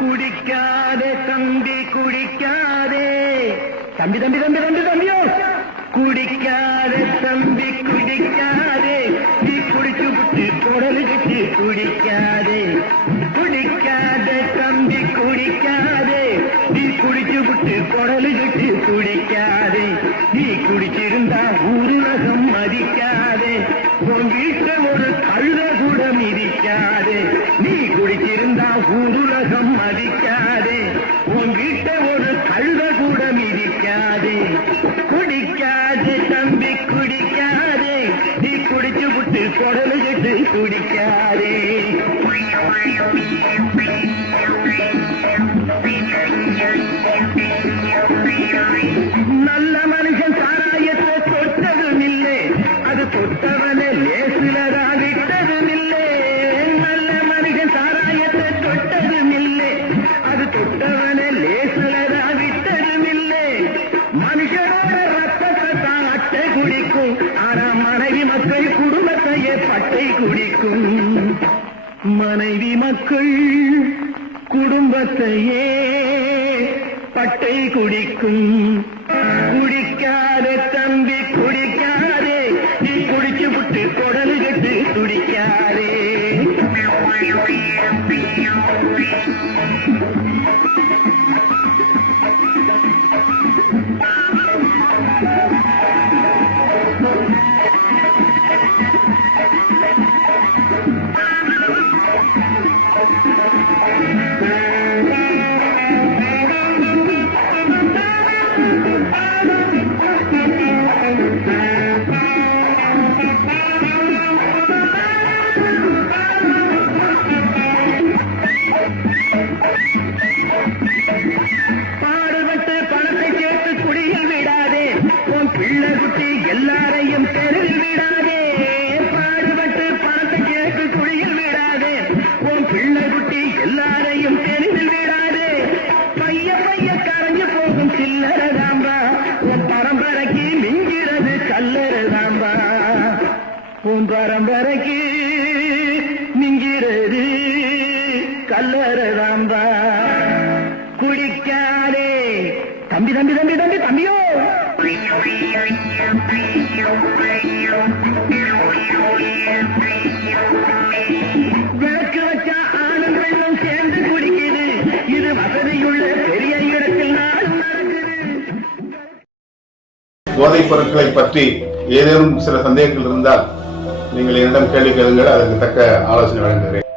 குடிக்காதே தம்பி குடிக்காதே, தம்பி தம்பி தம்பி தம்பி தம்பியோ, குடிக்காதே தம்பி குடிக்காதே, நீ குடிச்சு விட்டு குடலுக்கு குடிக்காதே, குடிக்காதே தம்பி குடிக்காதே, நீ குடிச்சு விட்டு குடலுக்கு குடிக்காதே, நீ குடிச்சிருந்தா ஊருலகம் மதிக்காதே, உன் வீட்டை ஒரு கழுத கூட மிதிக்காதே, நீ குடிச்சிருந்தா ஊருலகம் மதிக்காதே, உன் வீட்டை ஒரு கழுத கூட மிதிக்காதே, குடிக்காதே தம்பி குடிக்காதே, நீ குடிச்சு விட்டு குடலுக்கு குடிக்காதே. நல்ல மனுஷன் சாராயத்தை தொட்டதும் இல்லை, அது தொட்டவனை லேசிலதா விட்டதும் இல்லை. நல்ல மனுஷன் சாராயத்தை தொட்டதும் இல்லை, அது தொட்டவனை லேசிலதா விட்டதும் இல்லை. மனுஷனோட ரத்தத்தை தான் அட்டை குடிக்கும், ஆனா மனைவி மக்கள் குடும்பத்தையே பட்டை குடிக்கும். மனைவி மக்கள் குடும்பத்தையே பட்டை குடிக்கும். குடிக்காதே தம்பி குடிக்காதே, நீ குடிச்சு விட்டு குடலு கட்டு துடிக்காதே. பாடுபட்டு பணத்தை சேர்த்து குடியில் விடாதே, உன் பிள்ளை குட்டி எல்லாரையும் தெருவில் விடாதே. பாடுபட்டு பணத்தை சேர்த்து குடியில் விடாதே, உன் பிள்ளை குட்டி எல்லாரையும் தெருவில் விடாதே. பைய பைய கரைஞ்சு போகும் சில்லறதாம்பா, உன் பரம்பரைக்கு மிஞ்சிறது கல்லறதாம்பா, உன் பரம்பரைக்கு மிஞ்சிறது கல்லறதாம்பா. குடிக்காதே தம்பி தம்பி தம்பி தம்பி தம்பியோ, விளக்கு வச்சா ஆணும் பெண்ணும் சேர்ந்து குடிக்குது, இது வசதியுள்ள பெரிய இடத்தில் நாளும் நடக்குது. போதைப் பொருட்களை பற்றி ஏதேனும் சில சந்தேகங்கள் இருந்தால் நீங்கள் என்னிடம் கேள்வி கேளுங்கள், அதற்கு தக்க ஆலோசனை வழங்குகிறேன்.